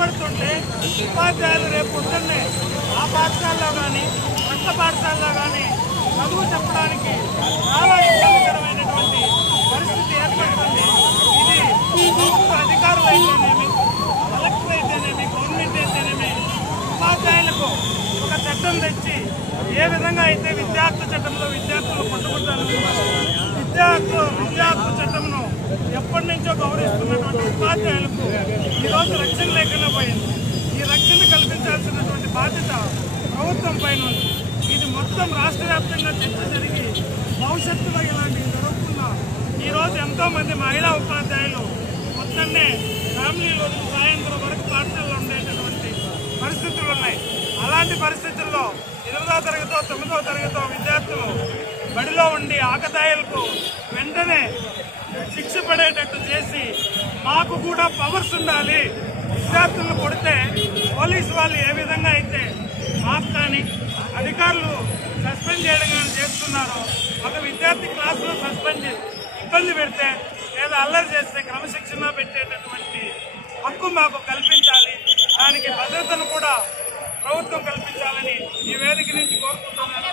నిలబడుతుంటే ఉపాధ్యాయులు రేపు పొద్దున్నే ఆ పాఠశాలలో కానీ కొత్త పాఠశాలలో కానీ చదువు చెప్పడానికి చాలా ఇబ్బందికరమైనటువంటి పరిస్థితి ఏర్పడుతుంది. ఇది ప్రభుత్వ అధికారులు అయితేనేమి, కలెక్టర్ అయితేనేమి, గవర్నమెంట్ అయితేనేమి ఉపాధ్యాయులకు ఒక చట్టం తెచ్చి ఏ విధంగా అయితే విద్యార్థి చట్టంలో విద్యార్థులు పట్టుకుంటారు, విద్యార్థి చట్టంను ఎప్పటి నుంచో గౌరవిస్తున్నటువంటి ఉపాధ్యాయులకు ఈరోజు రక్షణ లేకుండా పోయింది. ఈ రక్షణ కల్పించాల్సినటువంటి బాధ్యత ప్రభుత్వం పైన ఉంది. ఇది మొత్తం రాష్ట్ర వ్యాప్తంగా చర్చ జరిగి భవిష్యత్తులో ఇలాంటివి జరుగుతున్నా ఈరోజు ఎంతోమంది మహిళా ఉపాధ్యాయులు మొత్తనే ఫ్యామిలీలో సాయంత్రం వరకు పాఠశాలలో ఉండేటటువంటి పరిస్థితులు ఉన్నాయి. అలాంటి పరిస్థితుల్లో 8వ తరగతో 9వ తరగతో విద్యార్థులు బడిలో ఉండి ఆకతాయిలకు వెంటనే శిక్ష పడేటట్టు చేసి మాకు కూడా పవర్స్ ఉండాలి. విద్యార్థులను కొడితే పోలీసు వాళ్ళు ఏ విధంగా అయితే మాకు కానీ అధికారులు సస్పెండ్ చేయడం కానీ చేస్తున్నారో, ఒక విద్యార్థి క్లాసులో సస్పెండ్ చేసి ఇబ్బంది పెడితే లేదా అల్లరి చేస్తే క్రమశిక్షణ పెట్టేటటువంటి హక్కు మాకు కల్పించాలి. దానికి భద్రతను కూడా ప్రభుత్వం కల్పించాలని ఈ వేదిక నుంచి కోరుకుంటున్నాను.